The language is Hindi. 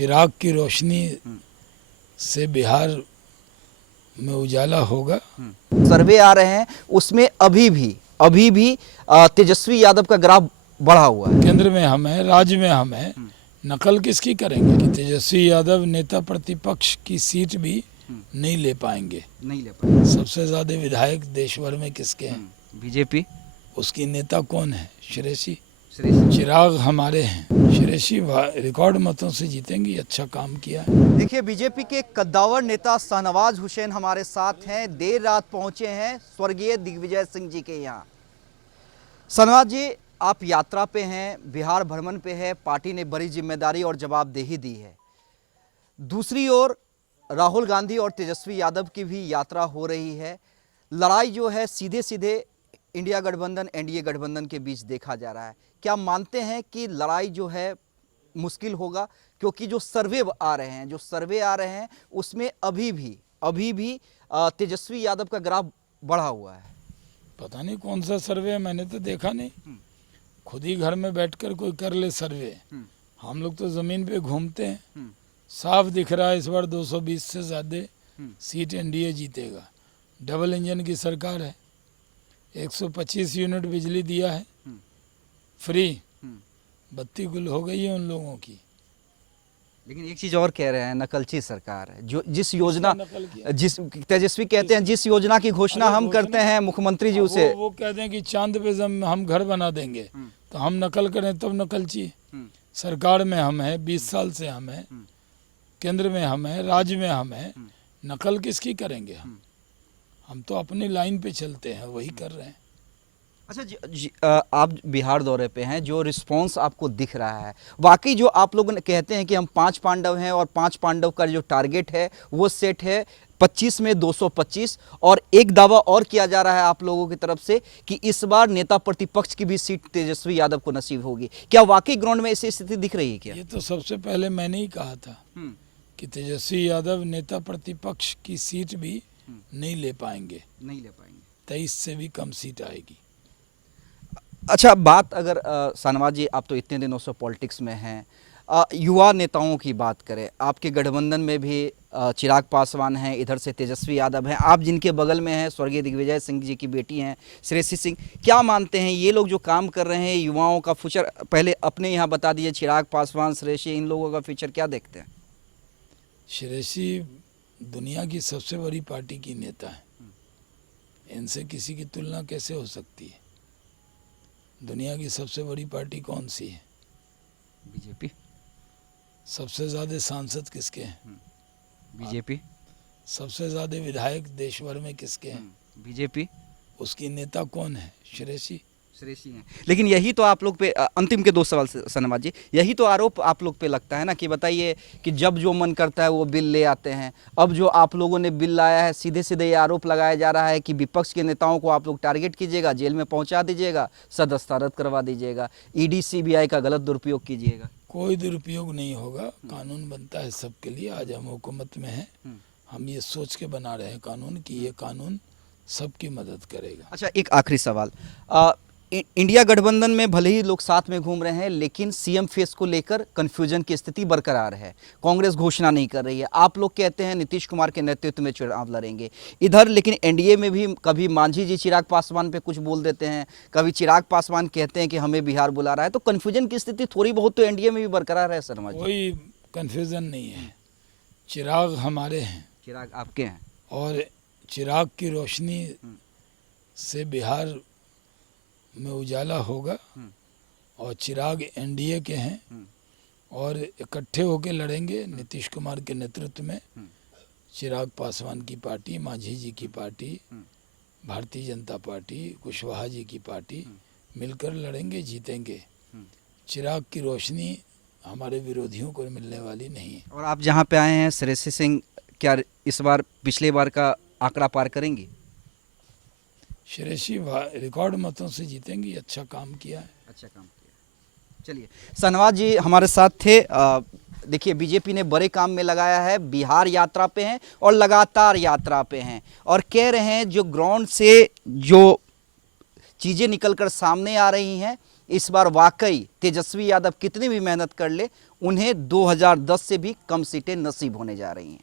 चिराग की रोशनी से बिहार में उजाला होगा। सर्वे आ रहे हैं, उसमें अभी भी तेजस्वी यादव का ग्राफ बढ़ा हुआ है। केंद्र में हम हैं, राज्य में हम हैं, नकल किसकी करेंगे कि तेजस्वी यादव नेता प्रतिपक्ष की सीट भी नहीं ले पाएंगे। सबसे ज्यादा विधायक देश भर में किसके हैं? बीजेपी। उसकी नेता कौन है? श्रेयसी। चिराग हमारे हैं, श्रेयसी रिकॉर्ड मतों से जीतेंगी। अच्छा काम किया है। देखिए, बीजेपी के कद्दावर नेता शाहनवाज हुसैन हमारे साथ हैं, देर रात पहुंचे हैं स्वर्गीय दिग्विजय सिंह जी के यहाँ। शाहनवाज जी, आप यात्रा पे हैं, बिहार भ्रमण पे है, पार्टी ने बड़ी जिम्मेदारी और जवाबदेही दी है। दूसरी ओर राहुल गांधी और तेजस्वी यादव की भी यात्रा हो रही है। लड़ाई जो है सीधे सीधे इंडिया गठबंधन एनडीए गठबंधन के बीच देखा जा रहा है। क्या मानते हैं कि लड़ाई जो है मुश्किल होगा? क्योंकि जो सर्वे आ रहे हैं उसमें अभी भी तेजस्वी यादव का ग्राफ बढ़ा हुआ है। पता नहीं कौन सा सर्वे है, मैंने तो देखा नहीं। खुद ही घर में बैठकर कोई कर ले सर्वे। हम लोग तो जमीन पे घूमते हैं। साफ दिख रहा है इस बार 220 से ज्यादा सीट एनडीए जीतेगा। डबल इंजन की सरकार है, 125 यूनिट बिजली दिया है फ्री। बत्ती गुल हो गई है उन लोगों की। लेकिन एक चीज और कह रहे हैं, नकलची सरकार है। जो जिस योजना जिस तेजस्वी कहते हैं जिस योजना की घोषणा हम करते हैं मुख्यमंत्री जी उसे वो कहते हैं कि चांद पे हम घर बना देंगे, तो हम नकल करें तब नकलची। सरकार में हम हैं, 20 साल से हम हैं, केंद्र में हम हैं, राज्य में हम हैं, नकल किसकी करेंगे? हम तो अपनी लाइन पे चलते हैं, वही कर रहे हैं। अच्छा आप बिहार दौरे पे हैं, जो रिस्पांस आपको दिख रहा है, वाकई जो आप लोग कहते हैं कि हम 5 पांडव हैं और 5 पांडव का जो टारगेट है वो सेट है 25 में 225, और एक दावा और किया जा रहा है आप लोगों की तरफ से कि इस बार नेता प्रतिपक्ष की भी सीट तेजस्वी यादव को नसीब होगी। क्या वाकई ग्राउंड में ऐसी स्थिति दिख रही है? क्या ये तो सबसे पहले मैंने ही कहा था कि तेजस्वी यादव नेता प्रतिपक्ष की सीट भी नहीं ले पाएंगे। 23 से भी कम सीट आएगी। अच्छा, बात अगर शाहनवाज जी, आप तो इतने दिनों से पॉलिटिक्स में हैं, युवा नेताओं की बात करें, आपके गठबंधन में भी चिराग पासवान हैं, इधर से तेजस्वी यादव हैं, आप जिनके बगल में हैं स्वर्गीय दिग्विजय सिंह जी की बेटी हैं श्रेयसी सिंह। क्या मानते हैं ये लोग जो काम कर रहे हैं, युवाओं का फ्यूचर पहले अपने यहाँ बता दीजिए। चिराग पासवान, श्रेयसी, इन लोगों का फ्यूचर क्या देखते हैं? श्रेयसी दुनिया की सबसे बड़ी पार्टी की नेता है, इनसे किसी की तुलना कैसे हो सकती है? दुनिया की सबसे बड़ी पार्टी कौन सी है? बीजेपी। सबसे ज्यादा सांसद किसके हैं? बीजेपी। सबसे ज्यादा विधायक देश भर में किसके हैं? बीजेपी। उसकी नेता कौन है? श्रेयसी हैं। लेकिन यही तो आप लोग पे अंतिम के 2 सवाल शाहनवाज जी, यही तो आरोप आप लोग पे लगता है ना कि बताइए कि जब जो मन करता है वो बिल ले आते हैं। अब जो आप लोगों ने बिल लाया है, सीधे सीधे ये आरोप लगाया जा रहा है कि विपक्ष के नेताओं को आप लोग टारगेट कीजिएगा, जेल में पहुंचा दीजिएगा, सदस्यता रद्द करवा दीजिएगा, ईडी सीबीआई का गलत दुरुपयोग कीजिएगा। कोई दुरुपयोग नहीं होगा। कानून बनता है सबके लिए। आज हम हुकूमत में हैं, हम ये सोच के बना रहे हैं कानून कि ये कानून सबकी मदद करेगा। अच्छा, एक आखिरी सवाल, इंडिया गठबंधन में भले ही लोग साथ में घूम रहे हैं, लेकिन सीएम फेस को लेकर कंफ्यूजन की स्थिति बरकरार है। कांग्रेस घोषणा नहीं कर रही है। आप लोग कहते हैं नीतीश कुमार के नेतृत्व में चुनाव लड़ेंगे इधर, लेकिन एनडीए में भी कभी मांझी जी चिराग पासवान पे कुछ बोल देते हैं, कभी चिराग पासवान कहते हैं कि हमें बिहार बुला रहा है। तो कंफ्यूजन की स्थिति थोड़ी बहुत तो एनडीए में भी बरकरार है। शर्मा जी, कोई कंफ्यूजन नहीं है। चिराग हमारे हैं, चिराग आपके हैं, और चिराग की रोशनी से बिहार में उजाला होगा। और चिराग एनडीए के हैं और इकट्ठे होकर लड़ेंगे नीतीश कुमार के नेतृत्व में। चिराग पासवान की पार्टी, मांझी जी की पार्टी, भारतीय जनता पार्टी, कुशवाहा जी की पार्टी मिलकर लड़ेंगे, जीतेंगे। चिराग की रोशनी हमारे विरोधियों को मिलने वाली नहीं है। और आप जहाँ पे आए हैं श्रेयसी सिंह, क्या इस बार पिछले बार का आंकड़ा पार करेंगी? श्रेयसी रिकॉर्ड मतों से जीतेंगी। अच्छा काम किया है। चलिए, शाहनवाज जी हमारे साथ थे। देखिए, बीजेपी ने बड़े काम में लगाया है, बिहार यात्रा पे हैं और लगातार यात्रा पे हैं, और कह रहे हैं जो ग्राउंड से जो चीज़ें निकलकर सामने आ रही हैं, इस बार वाकई तेजस्वी यादव कितनी भी मेहनत कर ले उन्हें 2010 से भी कम सीटें नसीब होने जा रही हैं।